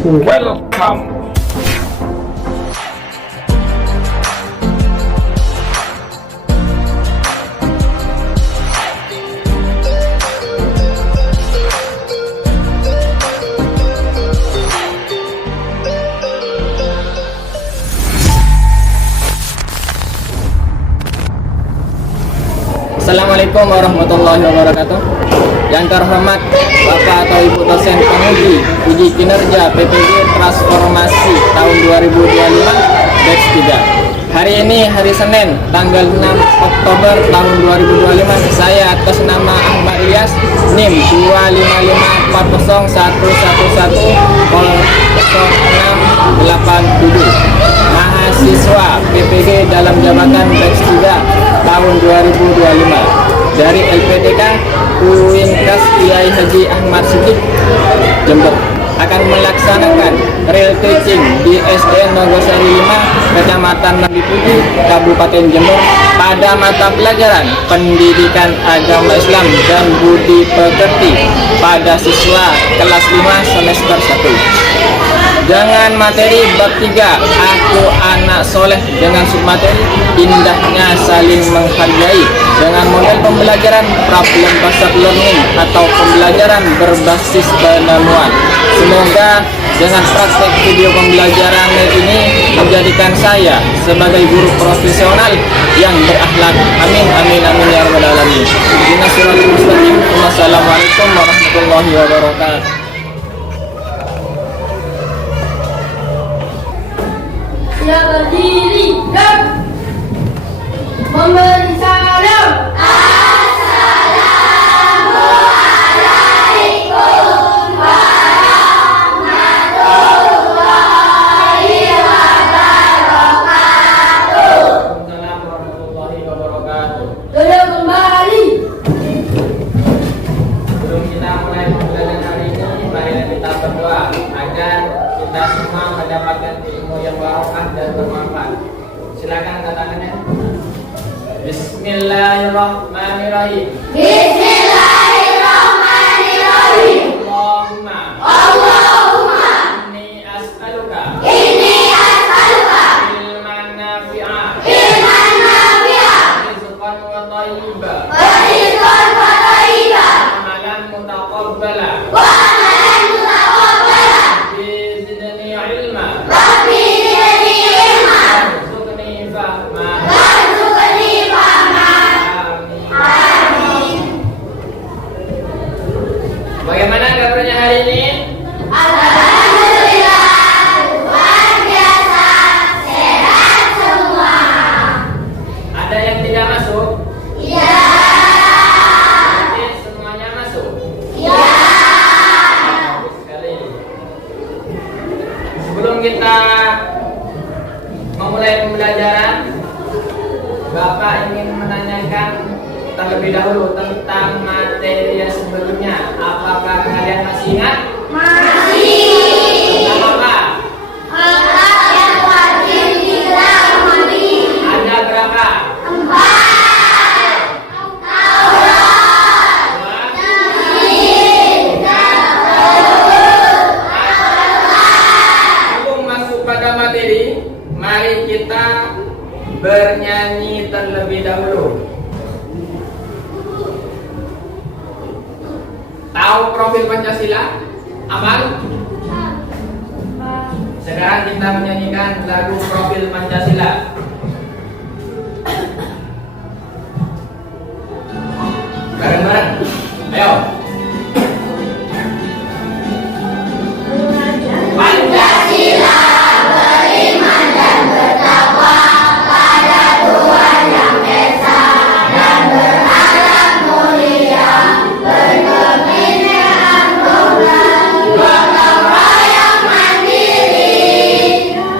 Welcome. Assalamualaikum warahmatullahi wabarakatuh. Yang terhormat Bapak atau Ibu dosen penguji uji kinerja PPG Transformasi tahun 2025 batch 3. Hari ini hari Senin tanggal 6 Oktober tahun 2025. Saya atas nama Ahmad Ilyas, NIM 25541110067, mahasiswa PPG dalam jabatan batch 3 tahun 2025 dari LPDK UINKAS Kiai Haji Ahmad Siddiq Jember, akan melaksanakan real teaching di SDN Nogosari 5 Kecamatan Nabi Puji Kabupaten Jember pada mata pelajaran Pendidikan Agama Islam dan Budi Pekerti pada siswa kelas 5 semester 1 dengan materi bab 3 Aku Anak Soleh dengan submateri Indahnya Saling Menghargai dengan model pembelajaran problem based learning atau pembelajaran berbasis penemuan. Semoga dengan praktek video pembelajaran ini menjadikan saya sebagai guru profesional yang berakhlak. Amin amin amin ya rabbal alamin. Wassalamualaikum warahmatullahi wabarakatuh. Siap berdiri dan memberi salam. Assalamualaikum warahmatullahi wabarakatuh. Warahmatullahi wabarakatuh. Duduk kembali. Sebelum kita mulai pembelajaran hari ini, marilah kita berdoa agar kita semua mendapatkan ilmu yang barokah dan bermanfaat. Silakan katakannya. Bismillahirrahmanirrahim. Bismillahirrahmanirrahim. Allahumma inni as'aluka ilman nafi'an rizqan wa thayyiban amalan mutaqabbala zidni ilma warzuqni fahma. Bagaimana kabarnya hari ini? Alhamdulillah, luar biasa, sehat semua. Ada yang tidak masuk? Iya. Oke, semuanya masuk. Iya. Bagus sekali. Sebelum kita memulai pembelajaran, Bapak ingin menanyakan terlebih dahulu tentang materi yang sebelumnya. Apakah kalian masih ingat? Masih. Tentang apa? Hak yang wajib kita hormati. Ada berapa? 4. Sebelum masuk pada materi, mari kita bernyanyi terlebih dahulu. Tahu profil Pancasila? Amal? Sekarang kita menyanyikan lagu profil Pancasila. Bareng-bareng. Ayo. Pancasila beriman dan bertakwa pada Tuhan Yang Esa dan berakhlak mulia, berkebinekaan tunggal, gotong royong mandiri,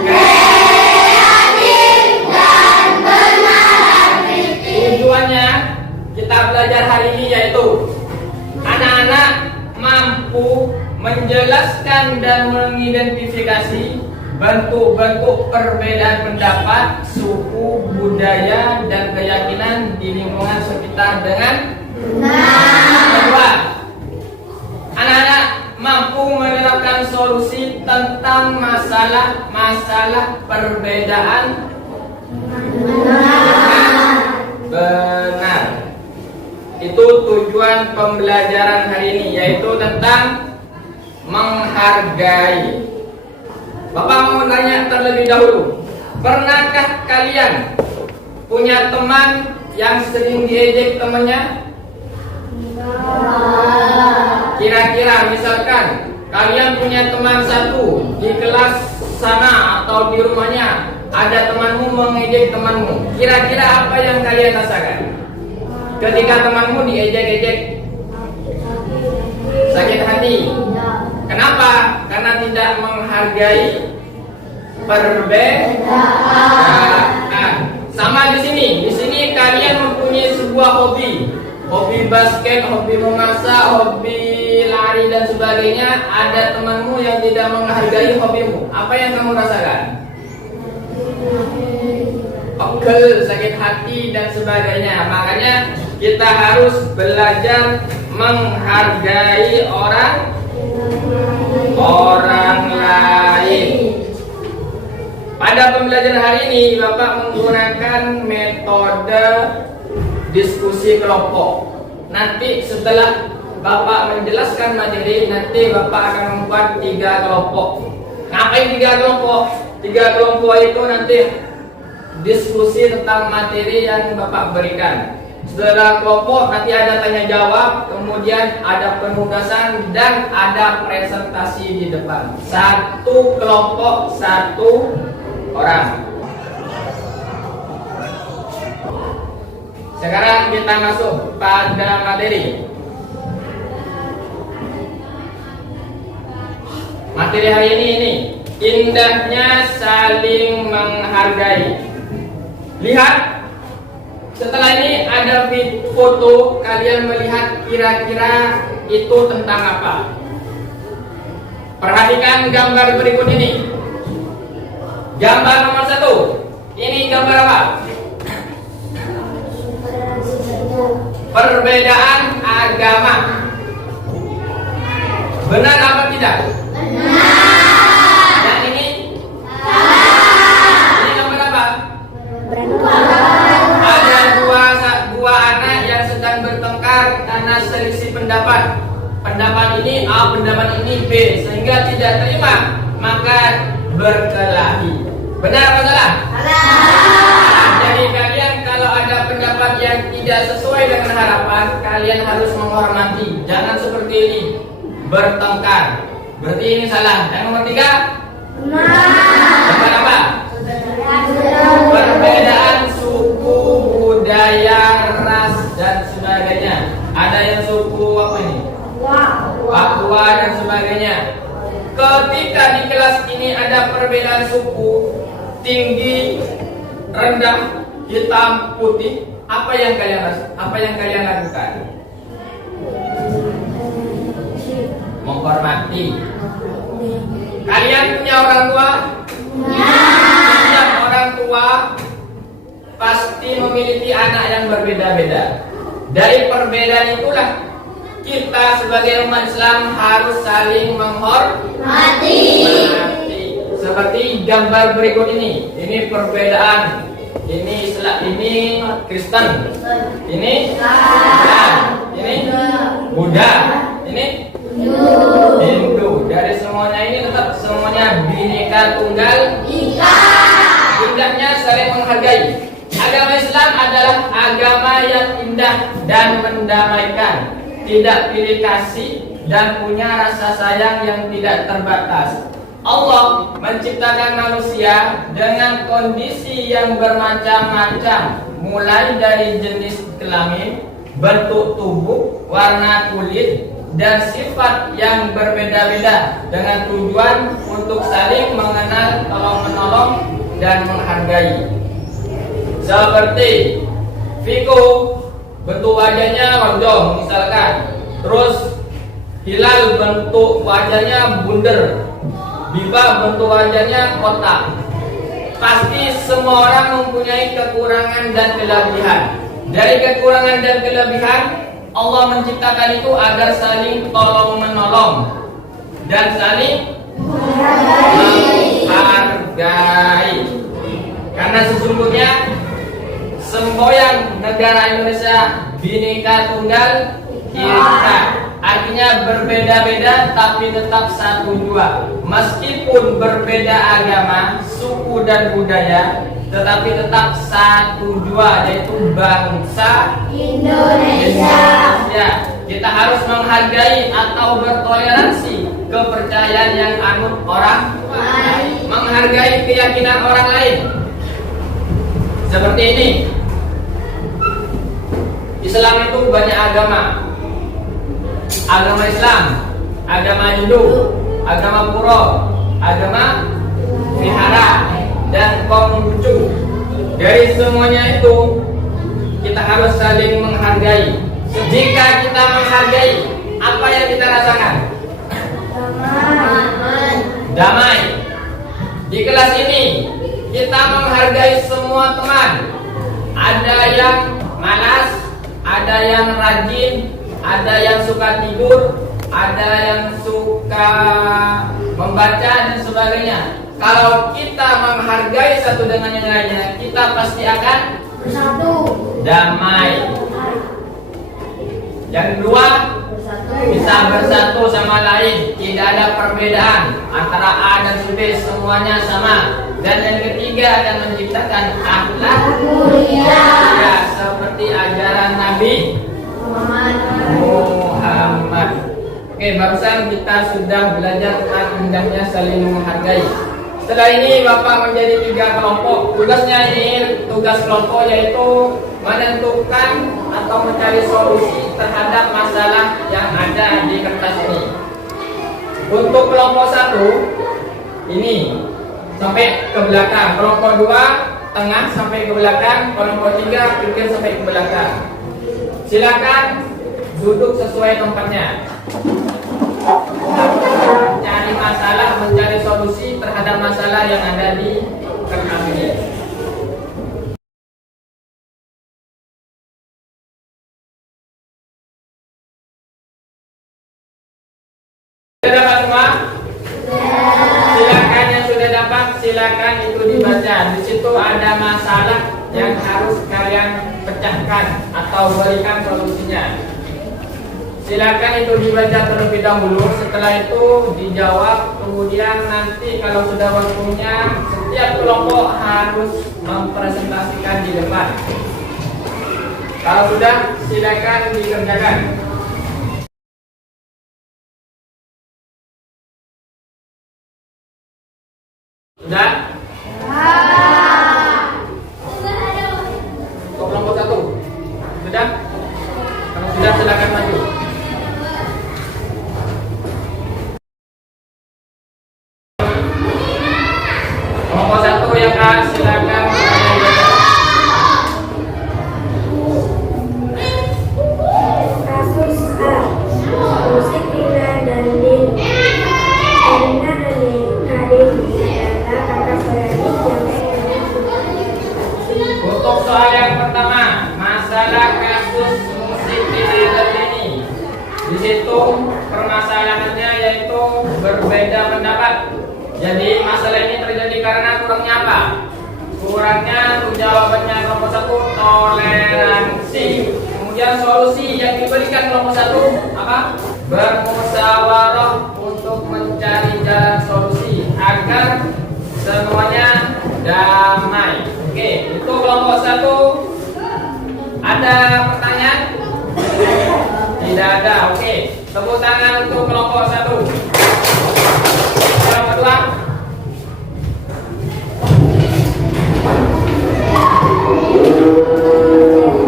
kreatif dan benar kritis. Tujuannya kita belajar hari ini yaitu anak-anak mampu menjelaskan dan mengidentifikasi bentuk-bentuk perbedaan pendapat, suku, budaya, dan keyakinan di lingkungan sekitar dengan kedua, anak-anak mampu menerapkan solusi tentang masalah perbedaan? Benar. Itu tujuan pembelajaran hari ini, yaitu tentang menghargai. Bapak mau nanya terlebih dahulu, pernahkah kalian punya teman yang sering diejek temannya? Kira-kira misalkan kalian punya teman satu di kelas sana atau di rumahnya, ada temanmu mengejek temanmu. Kira-kira apa yang kalian rasakan ketika temanmu diejek-ejek? Sakit hati. Kenapa? Karena tidak menghargai perbedaan. Sama di sini. Di sini kalian mempunyai sebuah hobi. Hobi basket, hobi memasak, hobi lari dan sebagainya. Ada temanmu yang tidak menghargai hobimu. Apa yang kamu rasakan? Pegel, sakit hati dan sebagainya. Makanya kita harus belajar menghargai orang lain. Pada pembelajaran hari ini Bapak menggunakan metode diskusi kelompok. Nanti setelah Bapak menjelaskan materi, nanti Bapak akan membuat 3 kelompok. Ngapain 3 kelompok? 3 kelompok itu nanti diskusi tentang materi yang Bapak berikan. Setelah kelompok nanti ada tanya jawab, kemudian ada penugasan dan ada presentasi di depan. 1 kelompok 1 orang. Sekarang kita masuk pada materi. Materi hari ini indahnya saling menghargai. Lihat, setelah ini ada foto, kalian melihat kira-kira itu tentang apa. Perhatikan gambar berikut ini. Gambar nomor 1. Ini gambar apa? Perbedaan agama. Benar apa tidak? Benar. Dan ini? Ini gambar apa? Ada dua anak yang sedang bertengkar karena selisih pendapat. Pendapat ini A, pendapat ini B, sehingga tidak terima, maka berkelahi. Benar apa salah? Jadi kalian kalau ada pendapat yang tidak sesuai dengan harapan, kalian harus menghormati. Jangan seperti ini, bertengkar. Berarti ini salah. Yang nomor 3? Benar apa? Perbedaan suku, budaya, ras dan sebagainya. Ada yang suku apa ini? Papua dan sebagainya. Ketika di kelas ini ada perbedaan suku, tinggi, rendah, hitam, putih, apa yang kalian lakukan? Menghormati. Kalian punya orang tua? Setiap orang tua pasti memiliki anak yang berbeda-beda. Dari perbedaan itulah kita sebagai umat Islam harus saling menghormati. Seperti gambar berikut ini. Ini perbedaan. Ini Islam, ini Kristen. Ini Islam. Ini Buddha. Ini Hindu. Dari semuanya ini tetap semuanya Bhinneka Tunggal Ika. Indahnya saling menghargai. Agama Islam adalah agama yang indah dan mendamaikan, tidak pilih kasih dan punya rasa sayang yang tidak terbatas. Allah menciptakan manusia dengan kondisi yang bermacam-macam, mulai dari jenis kelamin, bentuk tubuh, warna kulit, dan sifat yang berbeda-beda dengan tujuan untuk saling mengenal, tolong-menolong, dan menghargai. Seperti Viko, bentuk wajahnya lonjong misalkan, terus Hilal bentuk wajahnya bunder, Biba bentuk wajahnya kotak. Pasti semua orang mempunyai kekurangan dan kelebihan. Dari kekurangan dan kelebihan, Allah menciptakan itu agar saling tolong menolong. dan saling menghargai. Karena sesungguhnya semboyan negara Indonesia Bhinneka Tunggal Ika, artinya berbeda-beda tapi tetap satu jua. Meskipun berbeda agama, suku dan budaya, tetapi tetap satu jua, yaitu bangsa Indonesia. Ya, kita harus menghargai atau bertoleransi kepercayaan yang anut orang lain, menghargai keyakinan orang lain. Seperti ini, Islam itu banyak agama. Agama Islam, agama Hindu, agama Pura, agama Vihara, dan Konghucu. Dari semuanya itu kita harus saling menghargai. Jika kita menghargai, apa yang kita rasakan? Damai. Di kelas ini kita menghargai semua teman. Ada yang malas, ada yang rajin, ada yang suka tidur, ada yang suka membaca dan sebagainya. Kalau kita menghargai satu dengan yang lainnya, kita pasti akan Bersatu. damai. Yang kedua, bisa bersatu sama lain, tidak ada perbedaan antara A dan B, semuanya sama. Dan yang ketiga akan menciptakan akhlak mulia, ya, seperti ajaran Nabi Muhammad. Oke, barusan kita sudah belajar tentang indahnya saling menghargai. Setelah ini Bapak menjadi 3 kelompok. Tugasnya ini, tugas kelompok yaitu menentukan atau mencari solusi terhadap masalah yang ada di kertas ini. Untuk kelompok 1 ini sampai ke belakang, kelompok 2 tengah sampai ke belakang, kelompok 3 pikir sampai ke belakang. Silakan duduk sesuai tempatnya. Mencari masalah, mencari solusi terhadap masalah yang ada di kertas ini. Sudah dapat semua? Silakan yang sudah dapat, silakan itu dibaca. Di situ ada masalah yang harus kalian pecahkan atau berikan solusinya. Silakan itu dibaca terlebih dahulu, setelah itu dijawab, kemudian nanti kalau sudah waktunya setiap kelompok harus mempresentasikan di depan. Kalau sudah, silakan dikerjakan. Sudah? Untuk kelompok 1 sudah? Kalau sudah, silakan maju. Kelompok 1 yang A, silakan. Kasus A. Musik Tina dan Din. Tina Adik adalah kakak beradik yang Untuk soal yang pertama, masalah kasus musik Tina dan ini. Di situ permasalahannya yaitu berbeda pendapat. Jadi masalah ini terjadi karena kurangnya apa? Kurangnya untuk jawabannya kelompok 1 toleransi. Kemudian solusi yang diberikan kelompok 1 apa? Bermusyawarah untuk mencari jalan solusi agar semuanya damai. Oke, itu kelompok 1. Ada pertanyaan? Tidak ada. Oke, tepuk tangan untuk kelompok 1. Kelompok 2.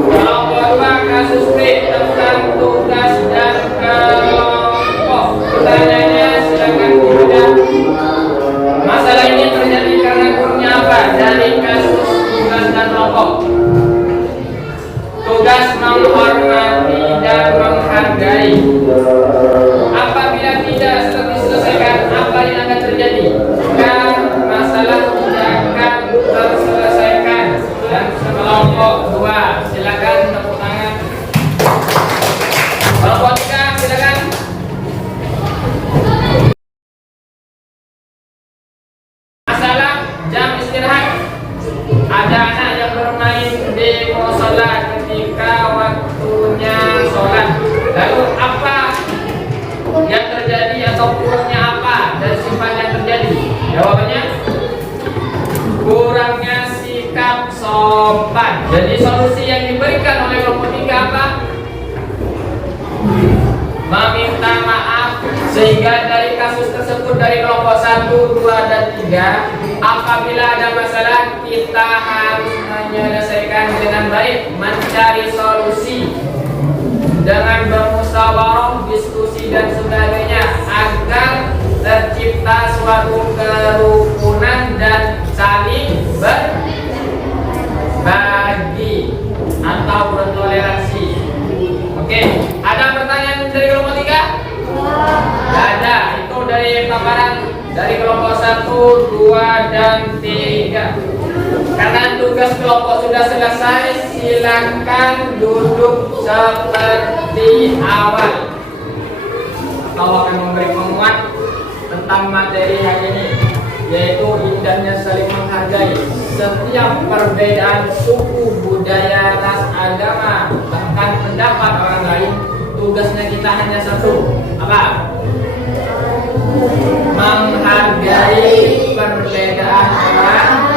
Kelompok 2 kasus B tentang tugas dan kelompok. Pertanyaannya silakan dibaca. Masalah ini terjadi karena kurangnya apa dari kasus tugas dan kelompok? Tugas menghormati dan menghargai. Apabila tidak ada anak yang bermain di musola ketika waktunya sholat. Lalu apa yang terjadi atau kurangnya apa dari sifat yang terjadi? Jawabannya kurangnya sikap sopan. Jadi solusi yang diberikan oleh kelompok 3 apa? Meminta maaf. Sehingga dari kasus tersebut dari kelompok 1, 2, dan 3, apabila ada masalah kita harus menyelesaikan dengan baik, mencari solusi dengan bermusyawarah, diskusi dan sebagainya agar tercipta suatu kerukunan dan saling berbagi atau bertoleransi. Oke, ada pertanyaan dari kelompok 3? Tidak ada. Itu dari paparan dari kelompok 1, 2, dan 3. Karena tugas kelompok sudah selesai, silakan duduk seperti awal. Kau akan memberi penguat tentang materi hari ini, yaitu indahnya saling menghargai. Setiap perbedaan suku, budaya, ras, agama, bahkan pendapat orang lain, tugasnya kita hanya satu. Apa? Menghargai perbedaan orang.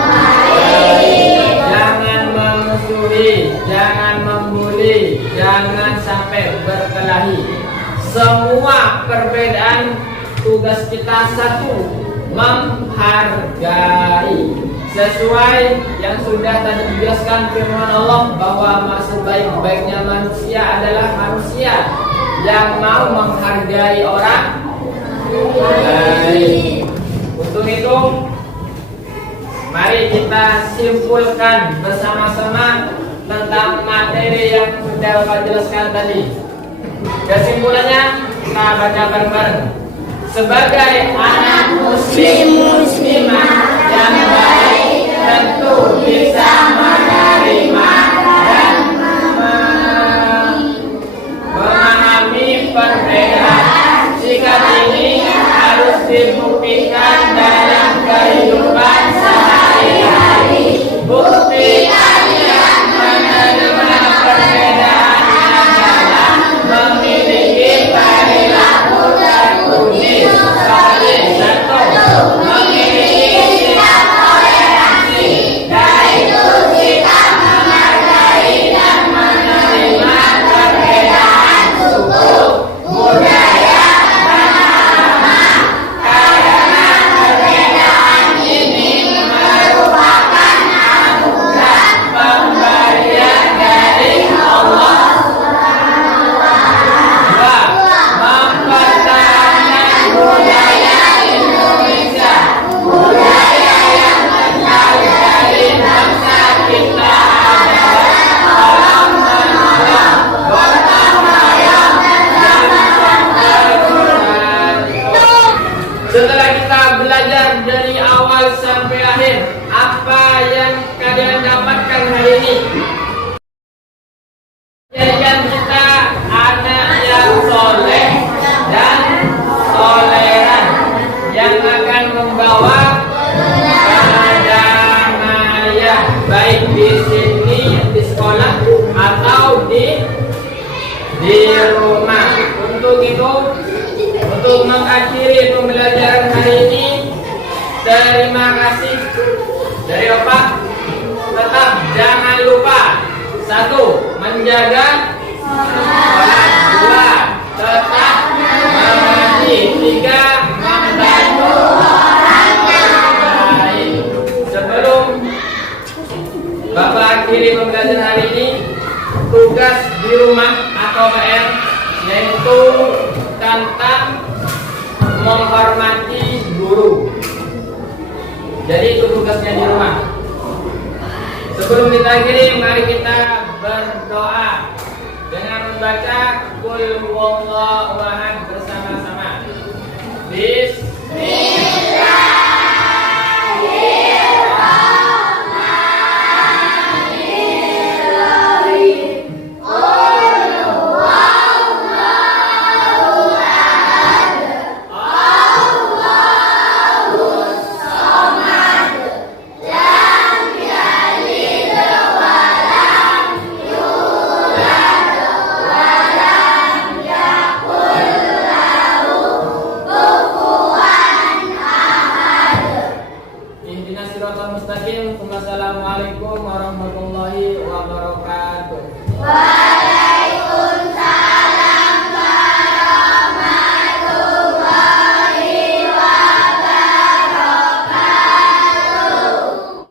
Jangan memusuhi, jangan membuli, jangan sampai berkelahi. Semua perbedaan tugas kita satu, menghargai. Sesuai yang sudah tadi dijelaskan firman Allah bahwa sebaik-baiknya manusia adalah manusia yang mau menghargai orang lain. Untuk itu, mari kita simpulkan bersama-sama tentang materi yang sudah Bapak jelaskan tadi. Kesimpulannya kita baca bareng-bareng. Sebagai anak muslimah yang baik, tentu bisa menerima dan memahami perbedaan. Sikap ini harus dibuktikan dalam kehidupan sehari-hari. Buktikannya menerima perbedaan adalah memiliki perilaku terpuji. Satu, memiliki sikap toleransi, yaitu sikap menghargai dan menerima perbedaan suku, budaya, dan agama, karena perbedaan ini merupakan anugerah pemberian dari Allah. Mempertahankan budaya Indonesia, budaya yang kental dari bangsa kita adalah tolong menolong, gotong royong, dan persaudaraan. Setelah kita belajar dari awal sampai akhir, apa yang kalian dapatkan hari ini? Jadikan kita anak yang soleh dan toleran, yang akan membawa perdamaian, baik di sini di sekolah atau di rumah. Untuk itu, untuk mengakhiri pembelajaran hari ini, terima kasih dari Bapak. Tetap jangan lupa, 1, menjaga sholat, 2, tetap mengaji, 3, membantu orang lain. Sebelum Bapak akhiri pembelajaran hari ini, tugas di rumah atau PR yaitu tentang menghormati guru. Jadi itu tugasnya di rumah. Sebelum kita akhiri, mari kita berdoa dengan membaca Qul huwallahu ahad bersama-sama. shiratal mustaqim. Wassalamualaikum warahmatullahi wabarakatuh. Waalaikumsalam.